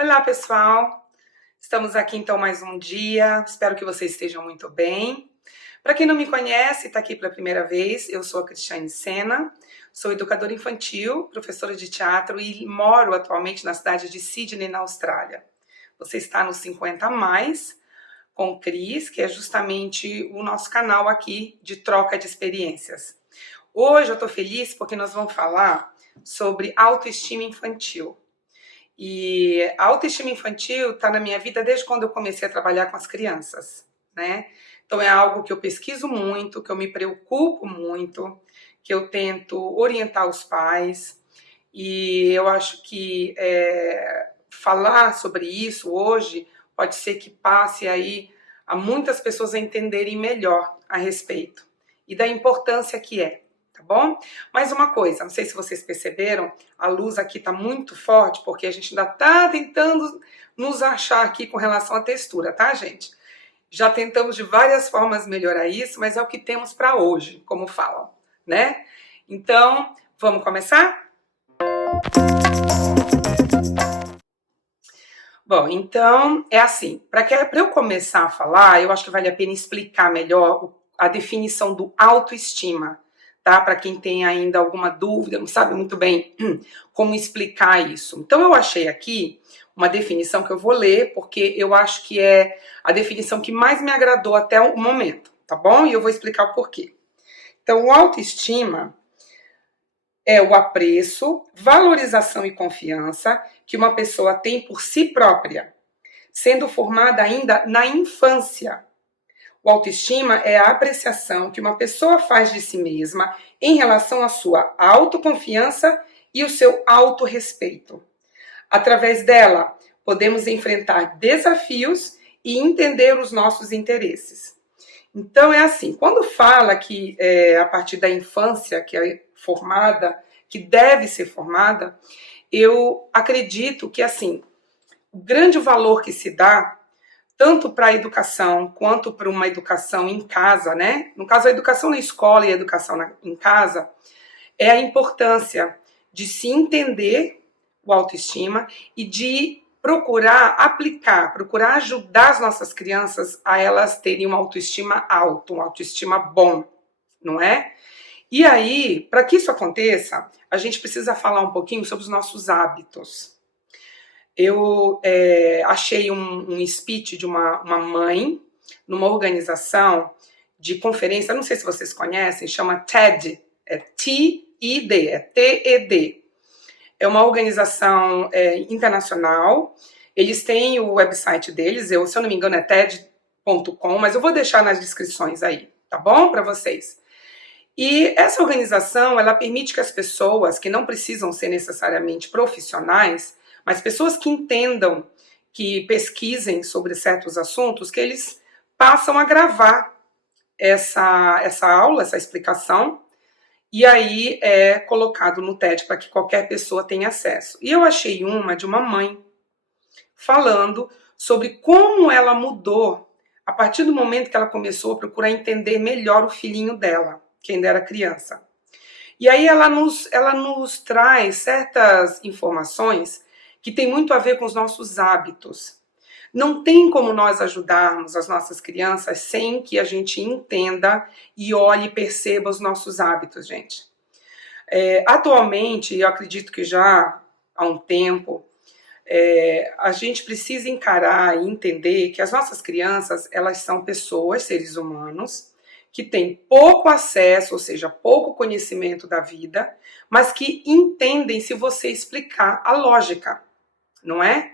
Olá, pessoal! Estamos aqui então mais um dia. Espero que vocês estejam muito bem. Para quem não me conhece, está aqui pela primeira vez, eu sou a Cristiane Sena, sou educadora infantil, professora de teatro e moro atualmente na cidade de Sydney, na Austrália. Você está no 50 a mais com o Cris, que é justamente o nosso canal aqui de troca de experiências. Hoje eu estou feliz porque nós vamos falar sobre autoestima infantil. E a autoestima infantil está na minha vida desde quando eu comecei a trabalhar com as crianças, né? Então é algo que eu pesquiso muito, que eu me preocupo muito, que eu tento orientar os pais. E eu acho que falar sobre isso hoje pode ser que passe aí a muitas pessoas a entenderem melhor a respeito e da importância que é. Tá bom? Mais uma coisa, não sei se vocês perceberam, a luz aqui tá muito forte, porque a gente ainda tá tentando nos achar aqui com relação à textura, tá, gente? Já tentamos de várias formas melhorar isso, mas é o que temos para hoje, como falam, né? Então, vamos começar? Bom, então, é assim, para eu começar a falar, eu acho que vale a pena explicar melhor a definição do autoestima, tá? Para quem tem ainda alguma dúvida, não sabe muito bem como explicar isso. Então eu achei aqui uma definição que eu vou ler, porque eu acho que é a definição que mais me agradou até o momento, tá bom? E eu vou explicar o porquê. Então, o autoestima é o apreço, valorização e confiança que uma pessoa tem por si própria, sendo formada ainda na infância. O autoestima é a apreciação que uma pessoa faz de si mesma em relação à sua autoconfiança e o seu autorrespeito. Através dela, podemos enfrentar desafios e entender os nossos interesses. Então é assim, quando fala que a partir da infância que é formada, que deve ser formada, eu acredito que assim, o grande valor que se dá tanto para a educação quanto para uma educação em casa, né? No caso, a educação na escola e a educação em casa, é a importância de se entender o autoestima e de procurar aplicar, procurar ajudar as nossas crianças a elas terem uma autoestima alta, uma autoestima bom, não é? E aí, para que isso aconteça, a gente precisa falar um pouquinho sobre os nossos hábitos. Eu achei um speech de uma mãe numa organização de conferência, não sei se vocês conhecem, chama TED, é T-I-D, é T-E-D. É uma organização internacional, eles têm o website deles, se eu não me engano é TED.com, mas eu vou deixar nas descrições aí, tá bom? Para vocês. E essa organização, ela permite que as pessoas que não precisam ser necessariamente profissionais, mas pessoas que entendam, que pesquisem sobre certos assuntos, que eles passam a gravar essa aula, essa explicação, e aí é colocado no TED para que qualquer pessoa tenha acesso. E eu achei uma de uma mãe falando sobre como ela mudou a partir do momento que ela começou a procurar entender melhor o filhinho dela, que ainda era criança. E aí ela nos traz certas informações que tem muito a ver com os nossos hábitos. Não tem como nós ajudarmos as nossas crianças sem que a gente entenda e olhe e perceba os nossos hábitos, gente. Atualmente, eu acredito que já há um tempo, a gente precisa encarar e entender que as nossas crianças, elas são pessoas, seres humanos, que têm pouco acesso, ou seja, pouco conhecimento da vida, mas que entendem se você explicar a lógica, não é?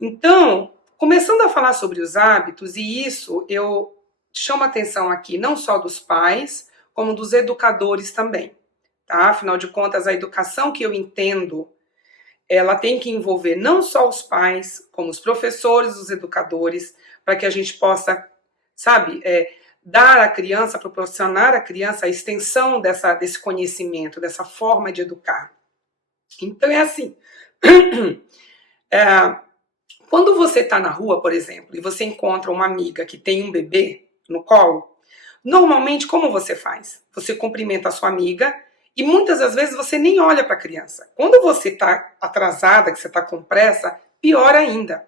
Então, começando a falar sobre os hábitos, e isso eu chamo a atenção aqui não só dos pais, como dos educadores também, tá? Afinal de contas, a educação que eu entendo, ela tem que envolver não só os pais, como os professores, os educadores, para que a gente possa, sabe, dar à criança, proporcionar à criança a extensão desse conhecimento, dessa forma de educar. Então é assim, quando você está na rua, por exemplo, e você encontra uma amiga que tem um bebê no colo, normalmente como você faz? Você cumprimenta a sua amiga e muitas das vezes você nem olha para a criança. Quando você está atrasada, que você está com pressa, pior ainda.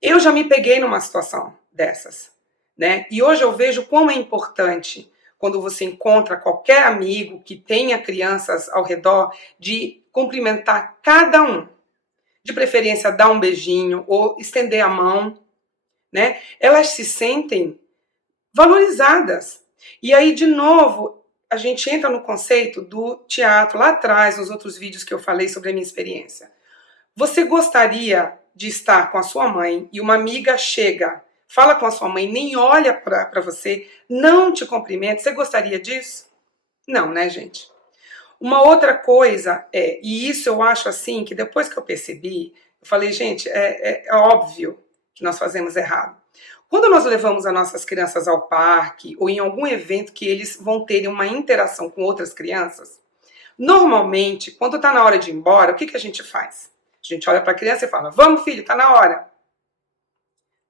Eu já me peguei numa situação dessas, né? E hoje eu vejo como é importante quando você encontra qualquer amigo que tenha crianças ao redor, de cumprimentar cada um. De preferência, dar um beijinho ou estender a mão, né? Elas se sentem valorizadas. E aí, de novo, a gente entra no conceito do teatro, lá atrás, nos outros vídeos que eu falei sobre a minha experiência. Você gostaria de estar com a sua mãe e uma amiga chega, fala com a sua mãe, nem olha para você, não te cumprimenta? Você gostaria disso? Não, né, gente? Uma outra coisa e isso eu acho assim, que depois que eu percebi, eu falei, gente, é óbvio que nós fazemos errado. Quando nós levamos as nossas crianças ao parque ou em algum evento que eles vão terem uma interação com outras crianças, normalmente, quando está na hora de ir embora, o que a gente faz? A gente olha para a criança e fala, vamos filho, está na hora.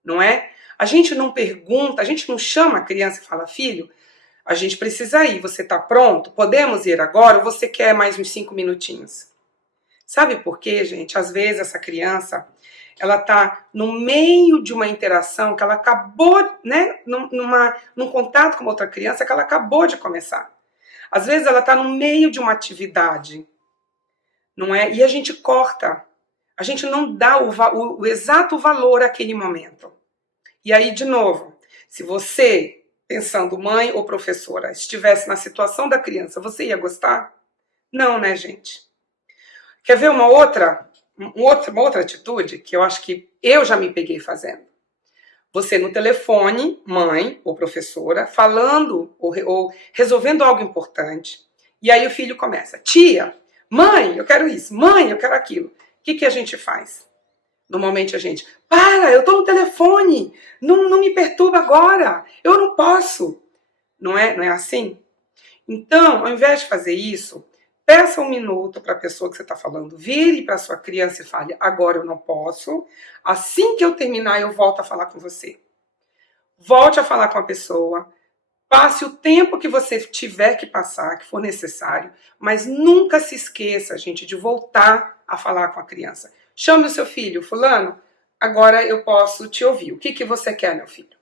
Não é? A gente não pergunta, a gente não chama a criança e fala, filho, a gente precisa ir, você está pronto? Podemos ir agora ou você quer mais uns 5 minutinhos? Sabe por quê, gente? Às vezes essa criança, ela está no meio de uma interação que ela acabou, né, num contato com outra criança que ela acabou de começar. Às vezes ela está no meio de uma atividade, não é? E a gente corta. A gente não dá o exato valor àquele momento. E aí, de novo, se você, pensando mãe ou professora, estivesse na situação da criança, você ia gostar? Não, né, gente? Quer ver uma outra atitude que eu acho que eu já me peguei fazendo? Você no telefone, mãe ou professora, falando ou resolvendo algo importante, e aí o filho começa, tia, mãe, eu quero isso, mãe, eu quero aquilo. O que a gente faz? Normalmente a gente, para, eu estou no telefone, não me perturba agora, eu não posso. Não é assim? Então, ao invés de fazer isso, peça um minuto para a pessoa que você está falando, vire para a sua criança e fale, agora eu não posso, assim que eu terminar eu volto a falar com você. Volte a falar com a pessoa, passe o tempo que você tiver que passar, que for necessário, mas nunca se esqueça, gente, de voltar a falar com a criança. Chame o seu filho, fulano, agora eu posso te ouvir. O que você quer, meu filho?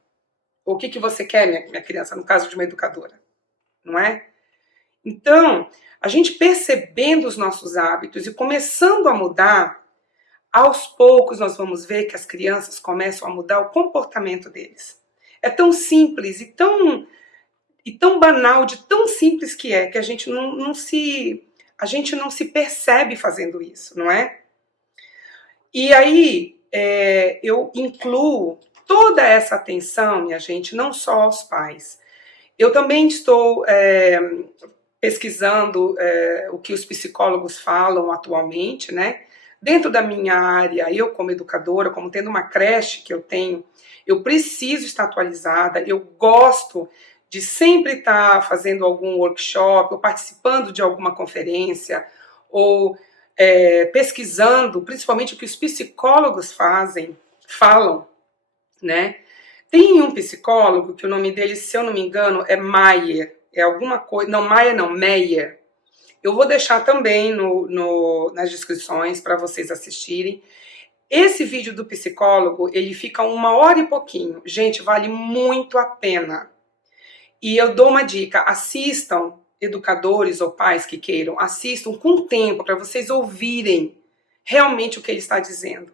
Ou o que você quer, minha criança, no caso de uma educadora, não é? Então, a gente percebendo os nossos hábitos e começando a mudar, aos poucos nós vamos ver que as crianças começam a mudar o comportamento deles. É tão simples e tão banal, de tão simples que a gente não se percebe fazendo isso, não é? E aí eu incluo toda essa atenção, minha gente, não só aos pais. Eu também estou pesquisando o que os psicólogos falam atualmente, né? Dentro da minha área, eu como educadora, como tendo uma creche que eu tenho, eu preciso estar atualizada, eu gosto de sempre estar fazendo algum workshop, ou participando de alguma conferência, ou pesquisando, principalmente o que os psicólogos falam, né? Tem um psicólogo que o nome dele, se eu não me engano, é Meyer, é alguma coisa, não, Meyer não, Meyer. Eu vou deixar também nas descrições para vocês assistirem. Esse vídeo do psicólogo, ele fica 1 hora e pouquinho. Gente, vale muito a pena. E eu dou uma dica, assistam, educadores ou pais que queiram, assistam com tempo para vocês ouvirem realmente o que ele está dizendo.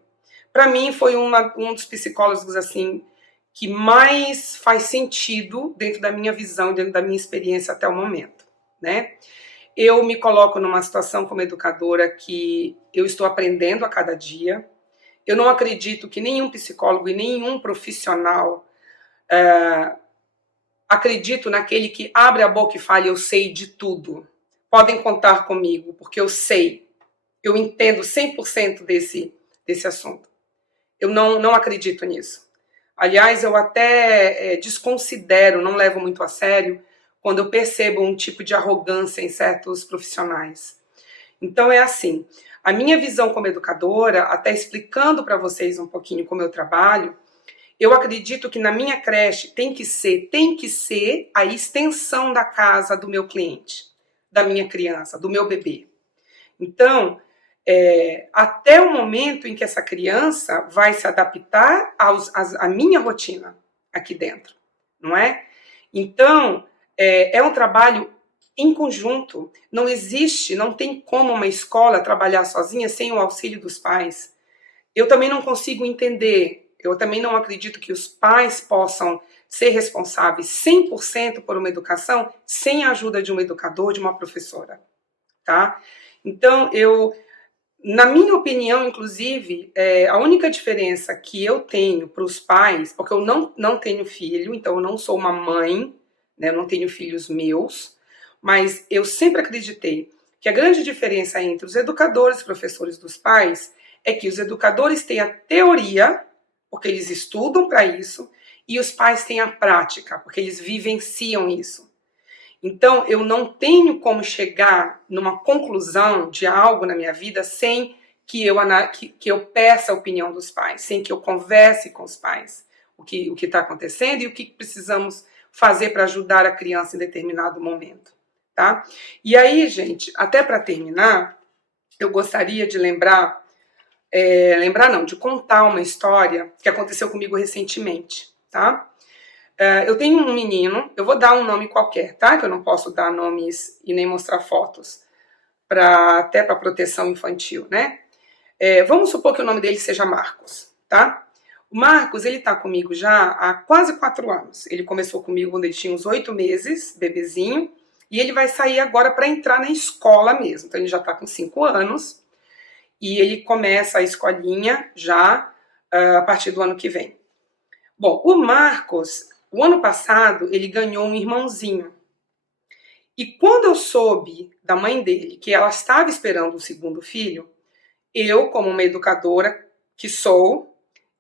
Para mim, foi um dos psicólogos assim que mais faz sentido dentro da minha visão, dentro da minha experiência até o momento, né? Eu me coloco numa situação como educadora que eu estou aprendendo a cada dia. Eu não acredito que nenhum psicólogo e nenhum profissional acredito naquele que abre a boca e fala, eu sei de tudo. Podem contar comigo, porque eu sei. Eu entendo 100% desse assunto. Eu não acredito nisso. Aliás, eu até desconsidero, não levo muito a sério, quando eu percebo um tipo de arrogância em certos profissionais. Então é assim, a minha visão como educadora, até explicando para vocês um pouquinho como eu trabalho, eu acredito que na minha creche tem que ser a extensão da casa do meu cliente, da minha criança, do meu bebê. Então, até o momento em que essa criança vai se adaptar à minha rotina aqui dentro, não é? Então, é um trabalho em conjunto. Não existe, não tem como uma escola trabalhar sozinha sem o auxílio dos pais. Eu também não consigo entender, eu também não acredito que os pais possam ser responsáveis 100% por uma educação sem a ajuda de um educador, de uma professora, tá? Então, na minha opinião, inclusive, a única diferença que eu tenho para os pais, porque eu não tenho filho, então eu não sou uma mãe, né, eu não tenho filhos meus, mas eu sempre acreditei que a grande diferença entre os educadores e professores dos pais é que os educadores têm a teoria, porque eles estudam para isso, e os pais têm a prática, porque eles vivenciam isso. Então, eu não tenho como chegar numa conclusão de algo na minha vida sem que eu peça a opinião dos pais, sem que eu converse com os pais o que está acontecendo e o que precisamos fazer para ajudar a criança em determinado momento, tá? E aí, gente, até para terminar, eu gostaria de de contar uma história que aconteceu comigo recentemente, tá? Eu tenho um menino, eu vou dar um nome qualquer, tá? Que eu não posso dar nomes e nem mostrar fotos, até para proteção infantil, né? Vamos supor que o nome dele seja Marcos, tá? O Marcos, ele tá comigo já há quase 4 anos. Ele começou comigo quando ele tinha uns 8 meses, bebezinho, e ele vai sair agora para entrar na escola mesmo. Então ele já tá com 5 anos e ele começa a escolinha já a partir do ano que vem. Bom, o Marcos, o ano passado, ele ganhou um irmãozinho. E quando eu soube da mãe dele que ela estava esperando um segundo filho, eu, como uma educadora que sou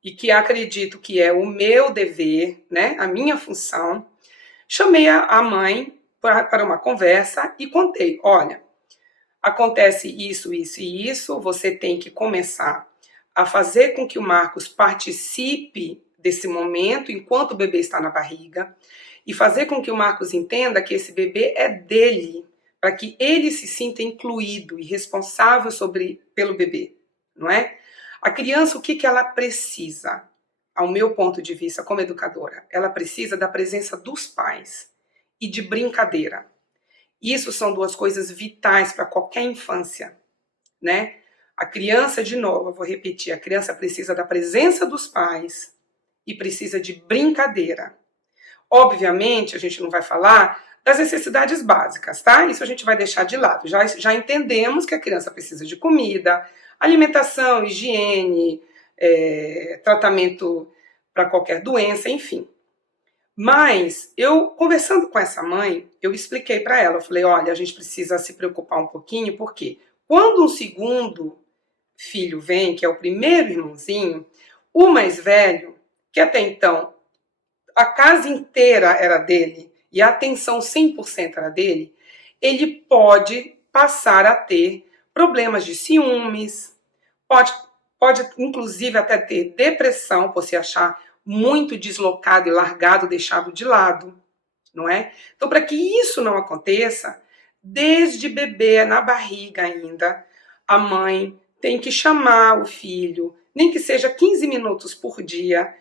e que acredito que é o meu dever, né, a minha função, chamei a mãe para uma conversa e contei, olha, acontece isso, isso e isso, você tem que começar a fazer com que o Marcos participe desse momento enquanto o bebê está na barriga e fazer com que o Marcos entenda que esse bebê é dele, para que ele se sinta incluído e responsável pelo bebê, não é? A criança, o que ela precisa? Ao meu ponto de vista como educadora, ela precisa da presença dos pais e de brincadeira. Isso são 2 coisas vitais para qualquer infância, né? A criança, de novo, eu vou repetir, a criança precisa da presença dos pais e precisa de brincadeira. Obviamente, a gente não vai falar das necessidades básicas, tá? Isso a gente vai deixar de lado. Já entendemos que a criança precisa de comida, alimentação, higiene, tratamento para qualquer doença, enfim. Mas eu, conversando com essa mãe, eu expliquei para ela, eu falei, olha, a gente precisa se preocupar um pouquinho, porque quando um segundo filho vem, que é o primeiro irmãozinho, o mais velho, que até então a casa inteira era dele e a atenção 100% era dele, ele pode passar a ter problemas de ciúmes, pode inclusive até ter depressão por se achar muito deslocado e largado, deixado de lado, não é? Então, para que isso não aconteça, desde bebê, na barriga ainda, a mãe tem que chamar o filho, nem que seja 15 minutos por dia,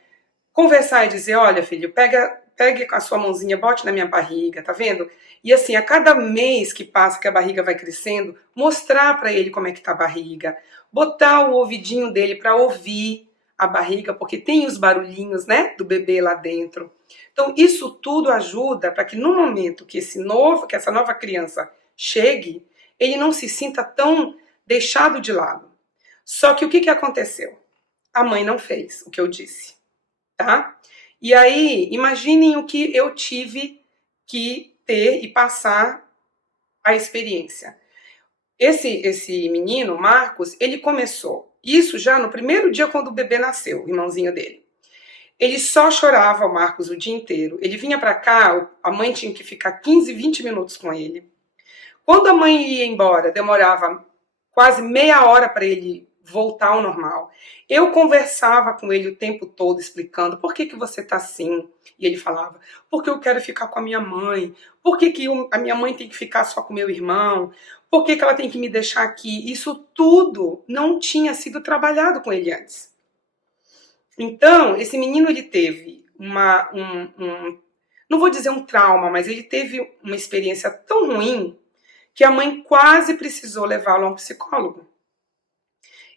conversar e dizer, olha, filho, pegue com a sua mãozinha, bote na minha barriga, tá vendo? E assim, a cada mês que passa, que a barriga vai crescendo, mostrar para ele como é que tá a barriga, botar o ouvidinho dele para ouvir a barriga, porque tem os barulhinhos, né, do bebê lá dentro. Então, isso tudo ajuda para que no momento que essa nova criança chegue, ele não se sinta tão deixado de lado. Só que o que aconteceu? A mãe não fez o que eu disse, tá? E aí, imaginem o que eu tive que ter e passar a experiência. Esse menino, Marcos, ele começou isso já no primeiro dia quando o bebê nasceu, o irmãozinho dele. Ele só chorava, o Marcos, o dia inteiro. Ele vinha para cá, a mãe tinha que ficar 15, 20 minutos com ele. Quando a mãe ia embora, demorava quase meia hora para ele voltar ao normal. Eu conversava com ele o tempo todo, explicando por que você tá assim. E ele falava, porque eu quero ficar com a minha mãe. Por que a minha mãe tem que ficar só com meu irmão? Por que que ela tem que me deixar aqui? Isso tudo não tinha sido trabalhado com ele antes. Então, esse menino, ele teve não vou dizer um trauma, mas ele teve uma experiência tão ruim que a mãe quase precisou levá-lo a um psicólogo.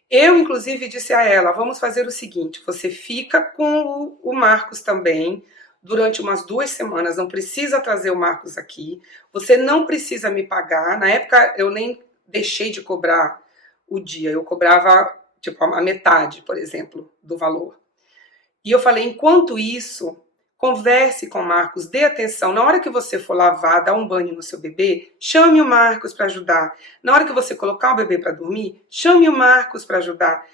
Eu, inclusive, disse a ela, vamos fazer o seguinte, você fica com o Marcos também, durante umas 2 semanas, não precisa trazer o Marcos aqui, você não precisa me pagar, na época eu nem deixei de cobrar o dia, eu cobrava tipo a metade, por exemplo, do valor. E eu falei, enquanto isso, converse com o Marcos, dê atenção. Na hora que você for lavar, dar um banho no seu bebê, chame o Marcos para ajudar. Na hora que você colocar o bebê para dormir, chame o Marcos para ajudar.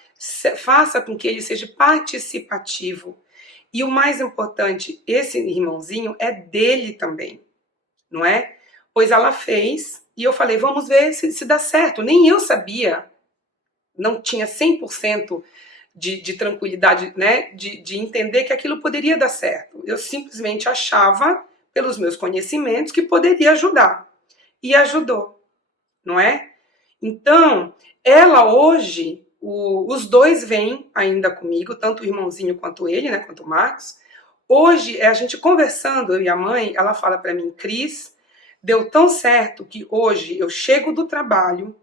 Faça com que ele seja participativo. E o mais importante, esse irmãozinho é dele também, não é? Pois ela fez, e eu falei, vamos ver se dá certo. Nem eu sabia, não tinha 100% de tranquilidade, né, de entender que aquilo poderia dar certo. Eu simplesmente achava, pelos meus conhecimentos, que poderia ajudar. E ajudou, não é? Então, ela hoje, os dois vêm ainda comigo, tanto o irmãozinho quanto ele, né, quanto o Marcos. Hoje, a gente conversando, eu e a mãe, ela fala para mim, Cris, deu tão certo que hoje eu chego do trabalho,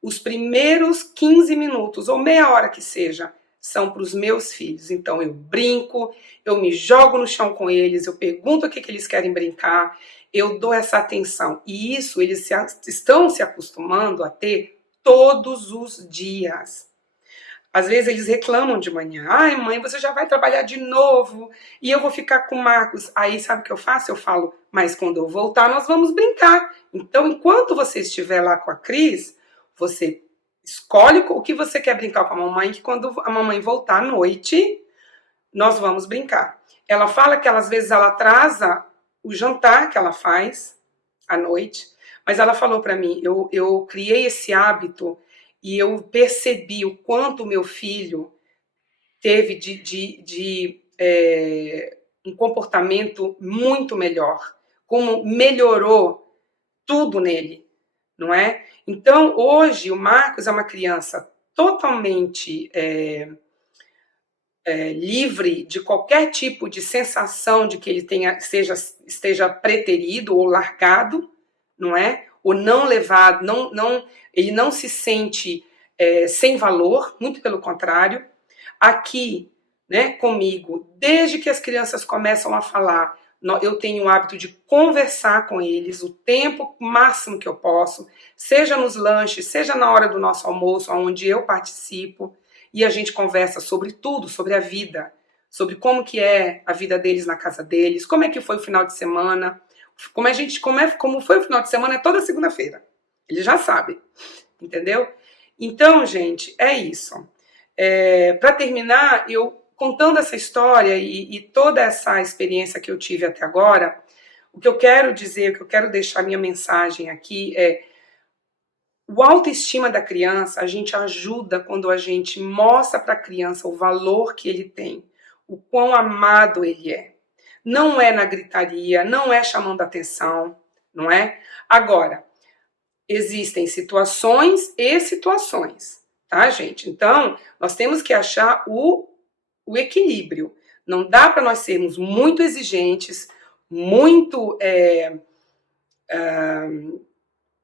os primeiros 15 minutos, ou meia hora que seja, são para os meus filhos. Então eu brinco, eu me jogo no chão com eles, eu pergunto o que eles querem brincar, eu dou essa atenção. E isso eles estão se acostumando a ter todos os dias. Às vezes eles reclamam de manhã. Ai, mãe, você já vai trabalhar de novo e eu vou ficar com o Marcos. Aí sabe o que eu faço? Eu falo, mas quando eu voltar nós vamos brincar. Então, enquanto você estiver lá com a Cris, você escolhe o que você quer brincar com a mamãe, que quando a mamãe voltar à noite, nós vamos brincar. Ela fala que às vezes ela atrasa o jantar que ela faz à noite, mas ela falou para mim, eu criei esse hábito e eu percebi o quanto o meu filho teve um comportamento muito melhor, como melhorou tudo nele, não é? Então, hoje, o Marcos é uma criança totalmente livre de qualquer tipo de sensação de que ele esteja preterido ou largado, não é? Ou não levado, ele não se sente sem valor, muito pelo contrário. Aqui, né, comigo, desde que as crianças começam a falar, eu tenho o hábito de conversar com eles o tempo máximo que eu posso, seja nos lanches, seja na hora do nosso almoço, onde eu participo, e a gente conversa sobre tudo, sobre a vida, sobre como que é a vida deles na casa deles, como é que foi o final de semana, como foi o final de semana é toda segunda-feira. Eles já sabem, entendeu? Então, gente, é isso. Para terminar, eu contando essa história e toda essa experiência que eu tive até agora, o que eu quero dizer, o que eu quero deixar minha mensagem aqui é o autoestima da criança, a gente ajuda quando a gente mostra para a criança o valor que ele tem, o quão amado ele é. Não é na gritaria, não é chamando atenção, não é? Agora, existem situações e situações, tá, gente? Então, nós temos que achar o equilíbrio. Não dá para nós sermos muito exigentes, muito,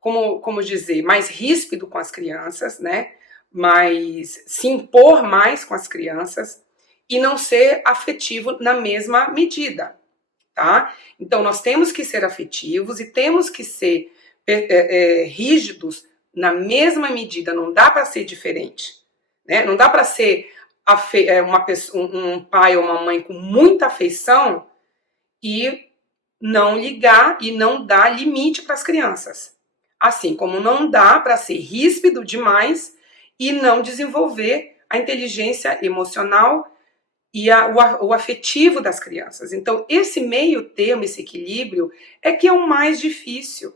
como dizer, mais ríspido com as crianças, né? Mas se impor mais com as crianças e não ser afetivo na mesma medida, tá? Então, nós temos que ser afetivos e temos que ser rígidos na mesma medida, não dá para ser diferente, né? Não dá para ser um pai ou uma mãe com muita afeição e não ligar e não dar limite para as crianças. Assim como não dá para ser ríspido demais e não desenvolver a inteligência emocional e o afetivo das crianças. Então, esse meio termo, esse equilíbrio, é que é o mais difícil.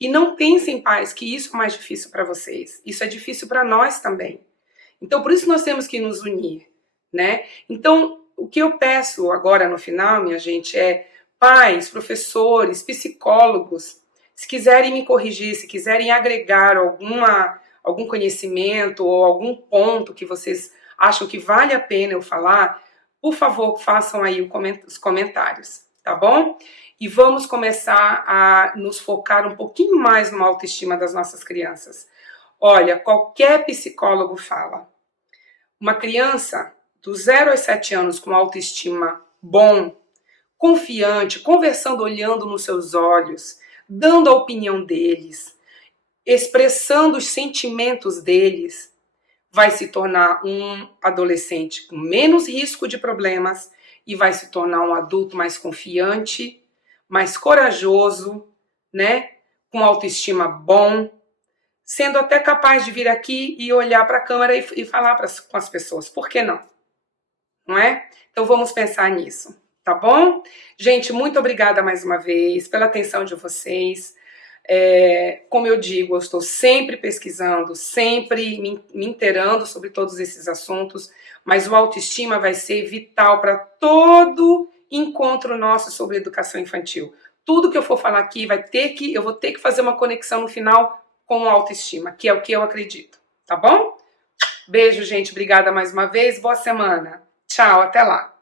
E não pensem, pais, que isso é mais difícil para vocês. Isso é difícil para nós também. Então, por isso nós temos que nos unir, né? Então, o que eu peço agora no final, minha gente, é pais, professores, psicólogos, Se quiserem me corrigir, se quiserem agregar algum conhecimento ou algum ponto que vocês acham que vale a pena eu falar, por favor, façam aí os comentários, tá bom? E vamos começar a nos focar um pouquinho mais na autoestima das nossas crianças. Olha, qualquer psicólogo fala, uma criança dos 0 aos 7 anos com autoestima bom, confiante, conversando, olhando nos seus olhos, dando a opinião deles, expressando os sentimentos deles, vai se tornar um adolescente com menos risco de problemas e vai se tornar um adulto mais confiante, mais corajoso, né? Com autoestima bom, sendo até capaz de vir aqui e olhar para a câmera e falar com as pessoas. Por que não? Não é? Então vamos pensar nisso, tá bom? Gente, muito obrigada mais uma vez pela atenção de vocês. Como eu digo, eu estou sempre pesquisando, sempre me inteirando sobre todos esses assuntos, mas o autoestima vai ser vital para todo encontro nosso sobre educação infantil. Tudo que eu for falar aqui eu vou ter que fazer uma conexão no final com a autoestima, que é o que eu acredito, tá bom? Beijo, gente, obrigada mais uma vez, boa semana. Tchau, até lá.